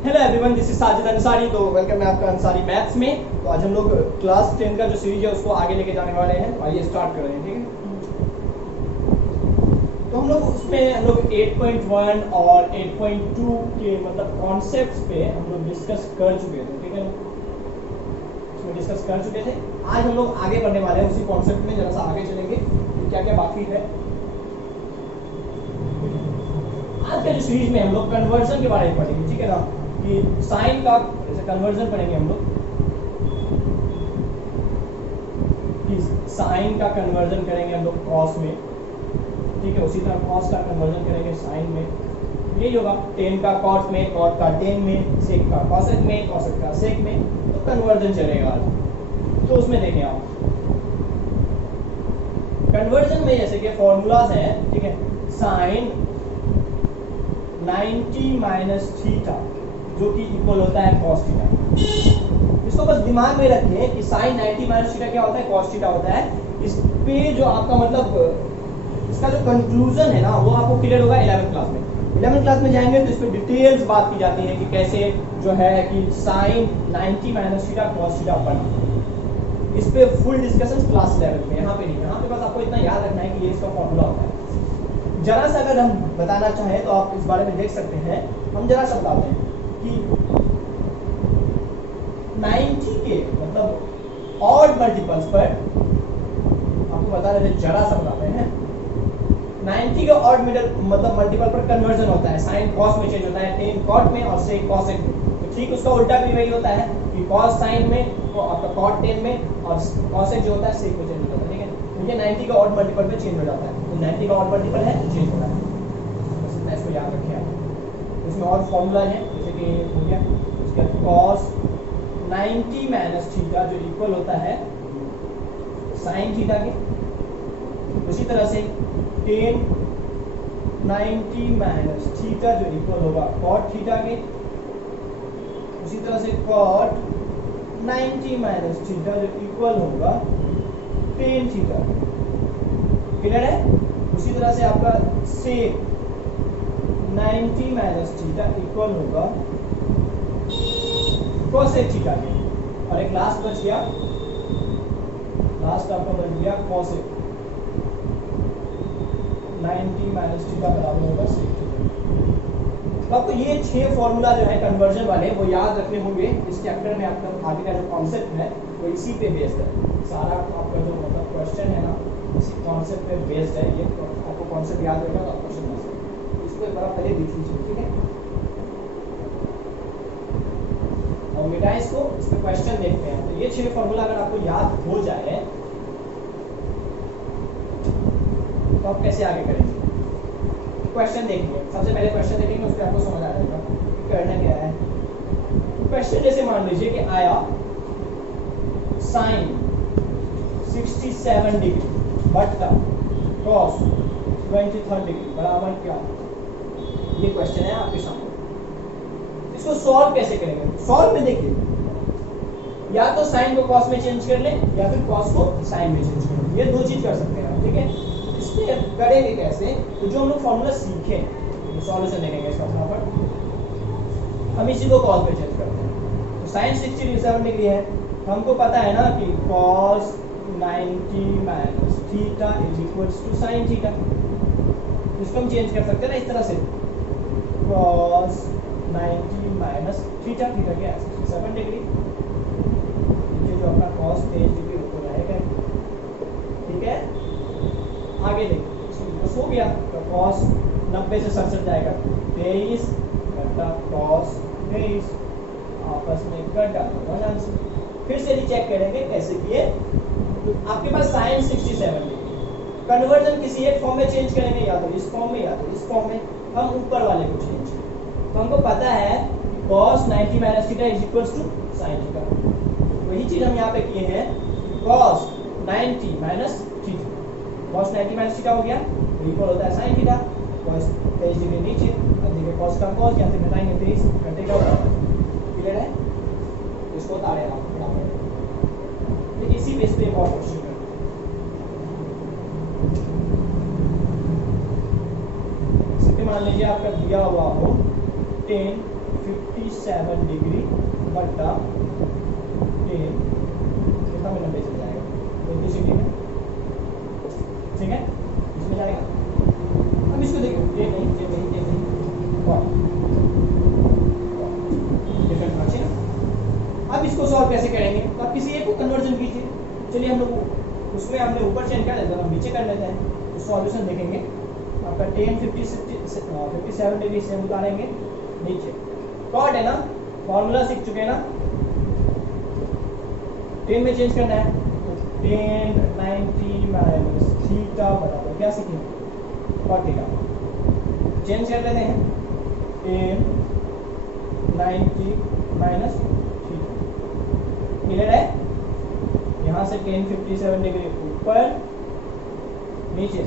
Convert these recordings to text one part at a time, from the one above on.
Hello everyone, this is Sajid Ansari. तो welcome है आपका अंसारी मैथ्स में। तो आज हम लोग क्लास 10 का जो सीरीज है उसको आगे लेके जाने वाले हैं। आइए स्टार्ट कर रहे हैं, ठीक है। तो हम लोग 8.1 और 8.2 के मतलब कॉन्सेप्ट्स पे हम लोग डिस्कस कर चुके थे, ठीक है। इसमें डिस्कस कर चुके थे। आज हम लोग आगे बढ़ने वाले हैं उसी कॉन्सेप्ट में, जरा सा आगे चलेंगे क्या क्या बाकी है। आज का जो सीरीज में हम लोग कन्वर्जन के बारे में पढ़ेंगे, ठीक है ना, कि साइन का जैसे कन्वर्जन पढ़ेंगे हम लोग, कि साइन का कन्वर्जन करेंगे हम लोग कॉस में, ठीक है। उसी तरह कॉस का कन्वर्जन करेंगे साइन में। यही होगा टेन का कॉट में, कॉट का टेन में, सेक का कॉसेक में, कॉसेक का सेक में। तो कन्वर्जन चलेगा आज। तो उसमें देखें आप कन्वर्जन में जैसे कि फॉर्मूलाज हैं, ठीक है। साइन 90 माइनस थीटा जो कि इक्वल होता है कॉस थीटा। इसको बस दिमाग में रखें कि साइन 90 माइनस थीटा क्या होता है, कॉस थीटा होता है। इस पे जो आपका मतलब इसका जो कंक्लूजन है ना वो आपको क्लियर होगा 11th क्लास में। 11th क्लास में जाएंगे तो इस पे डिटेल्स बात की जाती है कि कैसे जो है कि sine 90 minus theta cos theta बना। इस पे फुल डिस्कशन क्लास 11th में, यहाँ पे नहीं। यहाँ पे बस आपको इतना याद रखना है कि ये इसका फॉर्मूला होता है। जरा सा अगर हम बताना चाहें तो आप इस बारे में देख सकते हैं। हम जरा सा बताते हैं कि 90 के मतलब ऑड मल्टीपल्स पर आपको बता रहे थे, जरा सा बताते हैं। 90 के ऑड मतलब मल्टीपल पर कन्वर्जन होता है। साइन कॉस में चेंज होता है, टेन कॉट में और सेक कॉसेक में। तो ठीक उसका उल्टा भी वही होता है कि कॉस साइन में, आपका कॉट टेन में, और कॉसेक जो होता है सेक में चेंज होता है, ठीक है। ये 90 का ऑड मल्टीपल पे चेंज हो जाता है। तो 90 का ऑड मल्टीपल है, चेंज हो रहा है। बस इतना इसको याद रखें आप। इसमें और फॉर्मूला है जैसे कि हो गया इसका cos 90 माइनस थीटा जो इक्वल होता है साइन थीटा के। उसी तरह से tan 90 माइनस थीटा जो इक्वल होगा cot थीटा के। उसी तरह से cot 90 माइनस थीटा जो इक्वल होगा tan थीटा। क्लियर है। उसी तरह से आपका sec 90 माइनस थीटा इक्वल होगा cosec थीटा के। और एक लास्ट बच गया, लास्ट आपका बच गया cosec 90 माइनस थीटा बराबर होगा sec थीटा। तो आपको ये 6 फॉर्मूला जो है कन्वर्जन वाले वो याद रखने होंगे। इस चैप्टर में आपका आगे का जो कॉन्सेप्ट है वो इसी पे बेस्ड है। सारा आपका जो मतलब क्वेश्चन है ना इसी कॉन्सेप्ट पे बेस्ड है। ये आपको कॉन्सेप्ट याद रहेगा तो आप क्वेश्चन बना सकते हैं। इसको एक बार पहले देख लीजिए, ठीक है। और मिटा इसको, इस पे क्वेश्चन देखते हैं। तो ये 6 फॉर्मूला अगर आपको याद हो जाए तो आप कैसे आगे करेंगे। क्वेश्चन देखिए, सबसे पहले क्वेश्चन देखेंगे, उस पर आपको समझ आ जाएगा करना क्या है। क्वेश्चन जैसे मान लीजिए कि आया साइन 67 डिग्री बट्टा कॉस 23 डिग्री बराबर क्या। ये क्वेश्चन है आपके सामने। इसको सॉल्व कैसे करेंगे। सॉल्व में देखिए, या तो साइन को कॉस में चेंज कर ले या फिर कॉस को साइन में चेंज कर ले। ये दो चीज कर सकते हैं, ठीक है। इसमें करेंगे कैसे, तो जो हम लोग फॉर्मूला सीखे सॉल्यूशन देखेंगे इसका फटाफट। हम इसी को कॉस में चेंज करते हैं। तो साइन 67 डिग्री है, तो हमको पता है ना कि cos 90 minus theta is equals to sine theta. इसको हम चेंज कर सकते हैं ना इस तरह से, कॉस 90 माइनस थीटा, थीटा क्या है 67 डिग्री। ये जो अपना कॉस 23 डिग्री वो रहेगा, ठीक है। आगे देखिए, बस हो गया। तो कॉस 90 से 67 जाएगा 23 घंटा कॉस 23 आपस में कट डालो वन आंसर। फिर से चेक करेंगे कैसे किए। तो आपके पास साइन 67 डिग्री, कन्वर्जन किसी एक फॉर्म में चेंज करेंगे, या तो इस फॉर्म में या तो इस फॉर्म में। हम ऊपर वाले को चेंज करें तो हमको पता है cos 90 minus theta is equals to sine theta. वही चीज हम यहाँ पे किए हैं, cos 90 minus theta. cos 90 minus theta हो गया तो इक्वल होता है साइन थीटा। cos 23 डिग्री नीचे, अब देखिए cos का cos यहाँ से घटाएंगे 23 घंटे का होगा। क्लियर है। इसको उतारे आप बराबर। देखिए इसी बेस पे एक और क्वेश्चन करते हैं। मान लीजिए आपका दिया हुआ हो 10 57 डिग्री बट्टा 10 कितना में 90 चल जाएगा 29 डिग्री में, ठीक है, इसमें जाएगा। अब इसको देखो, ये नहीं डिफरेंट अच्छे ना। अब इसको सॉल्व कैसे करेंगे, तो आप किसी एक को कन्वर्जन कीजिए। चलिए हम लोग उसमें हमने ऊपर चेंज कर देते हैं, हम नीचे कर लेते हैं, तो सॉल्यूशन देखेंगे। आपका 10 57 डिग्री से उतारेंगे नीचे, कॉट है ना, फॉर्मूला सीख चुके हैं ना, 10 में चेंज करना है, तो 10 90 माइनस थीटा बराबर क्या सीखेंगे, कॉट थीटा। चेंज कर लेते हैं, 10 90 माइनस थीटा, क्लियर है। यहाँ से 10 57 डिग्री ऊपर, नीचे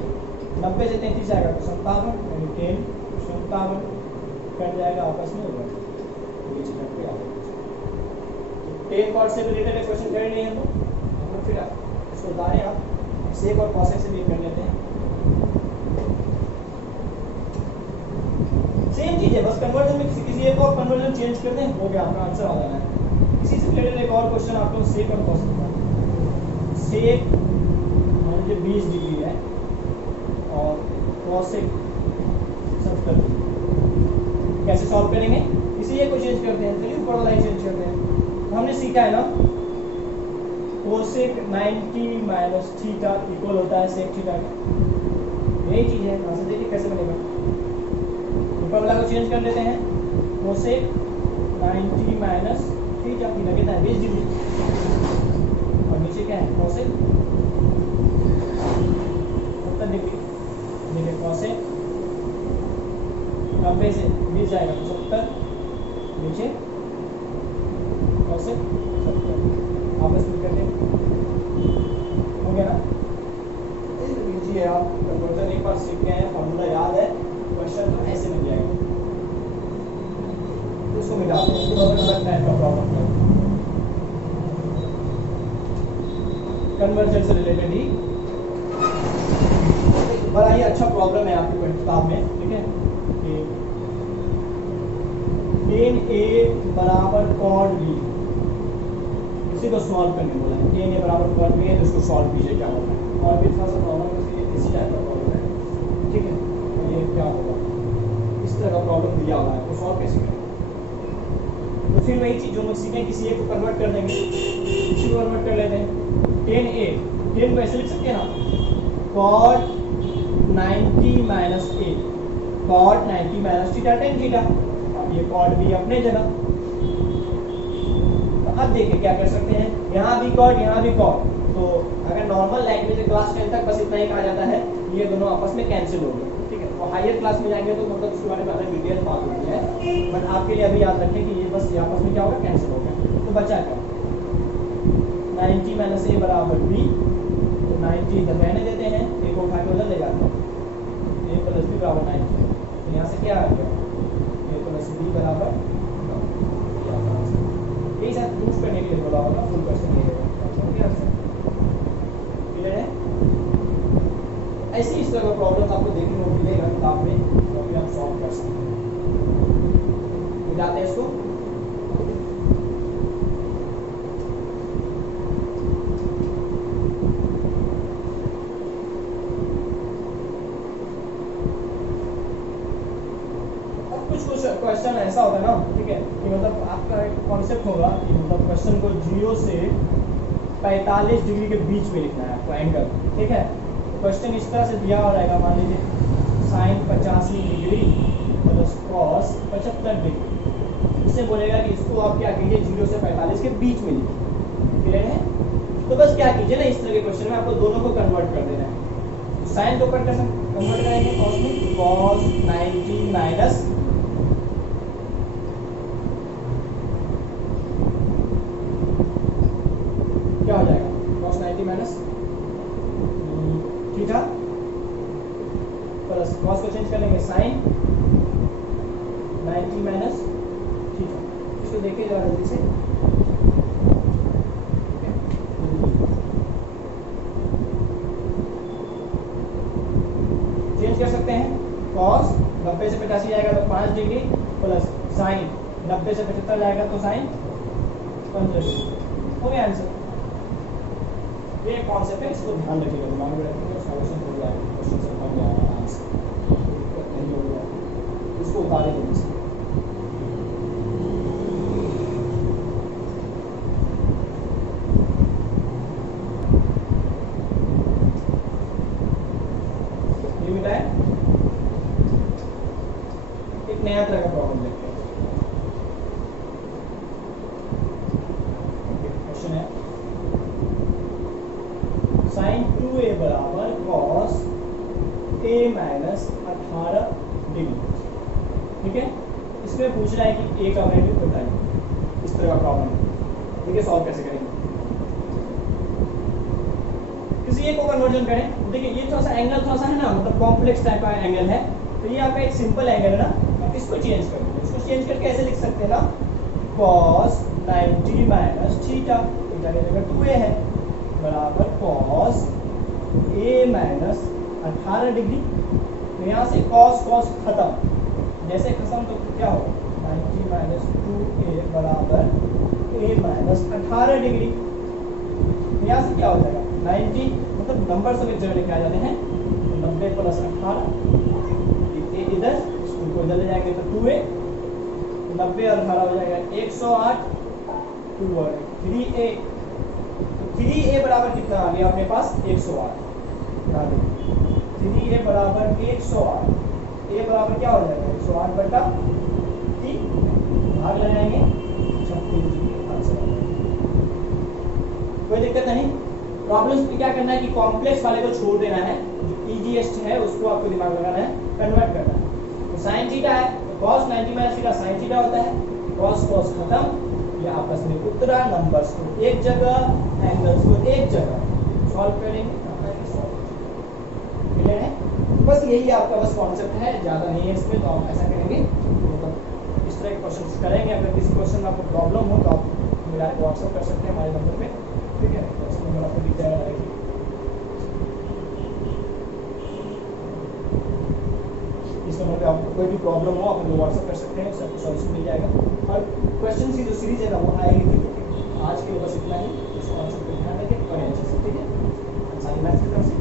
90 से 33 आएगा तो 57, यानी 10 57 कट जाएगा आपस में, नीचे तक पे आ जाएगा। 10 कॉट से रिलेटेड क्वेश्चन कर लिए हम लोग, फिर इसको उतारे आप सेक और कॉसेक से भी कर लेते हैं। सेम चीज है, बस कन्वर्जन में किसी एक और कन्वर्जन चेंज कर दें, हो गया, आपका आंसर आ जाना है। इसी से रिलेटेड एक और क्वेश्चन आपको सेक और कॉसेक का। सेक मान लीजिए 20 डिग्री है और कॉसेक 70 डिग्री, कैसे सॉल्व करेंगे, इसी एक को चेंज करते हैं। चलिए ऊपर वाला ही चेंज करते हैं। तो हमने सीखा है ना, कोसेक 90 माइनस थीटा इक्वल होता है सेक थीटा का, यही चीज है। यहाँ से देखिए कैसे बनेगा, ऊपर वाला को चेंज कर लेते हैं, कोसेक 90 माइनस थीटा, थीटा कितना है 20 डिग्री, और नीचे क्या है कोसेक 70 डिग्री, देखिए कोसेक 90 से 20 जाएगा तो 70, नीचे कोसेक 70, आपस में करते हो गया ना। लीजिए आप कन्वर्जन एक बार सीख गए हैं, फॉर्मूला याद है, क्वेश्चन तो ऐसे मिल जाएगा। तो इसको मिटाते हैं, इसको अलग टाइप का प्रॉब्लम है, कन्वर्जन से रिलेटेड ही बड़ा ही अच्छा प्रॉब्लम है आपकी किताब में, ठीक है। कि 10a बराबर cot b, इसी को सॉल्व करने बोला है। 10a बराबर cot b है तो इसको सॉल्व कीजिए, क्या होगा। और भी थोड़ा सा प्रॉब्लम इसी टाइप का प्रॉब्लम है, ठीक है। तो ये क्या होगा, इस तरह का प्रॉब्लम दिया हुआ है, तो सॉल्व कैसे करेंगे। तो फिर वही चीज जो हम सीखें, किसी एक को कन्वर्ट कर देंगे, इसी को कन्वर्ट कर लेते हैं। 10a 10 को ऐसे लिख सकते हैं ना, cot 90 minus a, cot 90 minus theta tan theta. अब ये cot भी अपने जगह, तो अब देखिए क्या कर सकते हैं, यहाँ भी cot यहाँ भी cot, तो अगर नॉर्मल लैंग्वेज क्लास 10 तक बस इतना ही कहा जाता है, ये दोनों आपस में कैंसिल हो गए, ठीक है। और हायर क्लास में जाएंगे तो मतलब उसके बारे में अलग डिटेल बात होती है, बट आपके लिए अभी याद रखें कि ये बस आपस में क्या होगा, कैंसिल हो गया। तो बचा क्या, 90 माइनस a बराबर b, तो 90 इधर रहने देते हैं, a को उठा के उधर ले जाते हैं, a प्लस b बराबर 90, तो यहाँ से क्या आ गया, a प्लस b बराबर, यही साथ प्रूफ करने के लिए बोला होगा, फुल क्वेश्चन ये है, क्लियर है। ऐसे इस तरह का प्रॉब्लम आपको देखने को मिलेगा किताब में, तो भी हम सॉल्व कर सकते हैं। जाते हैं इसको, क्वेश्चन ऐसा होता है ना, ठीक है, कि मतलब आपका एक कॉन्सेप्ट होगा कि मतलब क्वेश्चन को 0 से 45 डिग्री के बीच में लिखना है आपको एंगल, ठीक है। तो क्वेश्चन इस तरह से दिया हुआ रहेगा, मान लीजिए sine 85 degree plus cos 75 degree, इससे बोलेगा कि इसको आप क्या कीजिए 0 से 45 के बीच में लिखिए, क्लियर है। तो बस क्या कीजिए ना, इस तरह के क्वेश्चन में आपको दोनों को कन्वर्ट कर देना है। तो साइन को कन्वर्ट करेंगे कॉस में, कॉस 90 माइनस क्या हो जाएगा, cos 90 minus theta plus cos को चेंज कर लेंगे sin 90 माइनस थीटा। इसको देखिए जरा जल्दी से, चेंज कर सकते हैं। cos 90 से 85 जाएगा तो 5 डिग्री प्लस sin 90 से 75 जाएगा तो साइन 15 डिग्री। हो गया आंसर। ये कॉन्सेप्ट है, इसको ध्यान रखिएगा, दिमाग में रखिएगा, सॉल्यूशन हो जाएगा, क्वेश्चन से बन जाएगा आराम से, नहीं होगा इसको उतारे देने से। एक नया तरह का प्रॉब्लम देखते हैं। क्वेश्चन है साइन 2a बराबर cos a माइनस 18 डिग्री। ठीक है, इसमें पूछ रहा है कि a का वैल्यू बताइए। इस तरह का प्रॉब्लम है, देखिए सॉल्व कैसे करेंगे। किसी एक को कन्वर्जन करें, देखिए ये थोड़ा सा एंगल थोड़ा सा है ना, मतलब कॉम्प्लेक्स टाइप का एंगल है, तो ये आपका एक सिंपल एंगल है ना, आप इसको चेंज कर दो। इसको चेंज करके ऐसे लिख सकते हैं ना, cos 90 माइनस थीटा, थीटा की जगह 2a है, बराबर cos a माइनस 18 डिग्री। तो यहाँ से cos cos खत्म, जैसे खत्म तो क्या होगा, 90 माइनस 2a बराबर a माइनस 18 डिग्री। तो यहाँ से क्या हो जाएगा, 90 मतलब नंबर सब एक जगह लेके आ जाते हैं, 90 प्लस 18 इधर, इसको इधर ले जाएंगे तो 2a, 90 और 18 हो जाएगा 108, 2 और 3a। तो 3a बराबर कितना आ गया अपने पास, 108। 3a बराबर 108, a बराबर क्या हो जाएगा, 108 बटा 3, भाग लगाएंगे 36। कोई दिक्कत नहीं। प्रॉब्लम्स में क्या करना है कि कॉम्प्लेक्स वाले को छोड़ देना है, जो इजीएस्ट है उसको आपको दिमाग लगाना है, कन्वर्ट करना है। तो साइन थीटा है तो cos 90 minus theta sine theta होता है, cos cos खत्म, ये आपस में उतरा, नंबर्स को एक जगह, एंगल्स को एक जगह, सॉल्व करेंगे, क्लियर है। बस यही आपका बस कॉन्सेप्ट है, ज़्यादा नहीं है इसमें। तो आप ऐसा करेंगे, मतलब इस तरह के क्वेश्चन करेंगे। अगर किसी क्वेश्चन में आपको प्रॉब्लम हो तो आप मेरा व्हाट्सअप कर सकते हैं हमारे नंबर पे, ठीक है, क्वेश्चन नंबर आपको दिख जाएगा डायरेक्टली। इस नंबर पे आपको कोई भी प्रॉब्लम हो आप मुझे व्हाट्सअप कर सकते हैं, उससे आपको सॉल्यूशन मिल जाएगा। और क्वेश्चन की जो सीरीज है ना वो आएगी धीरे धीरे। आज के लिए बस इतना ही, इस कॉन्सेप्ट पे ध्यान रखें, पढ़ें अच्छे से, ठीक है। सारी मैथ्स की तरफ से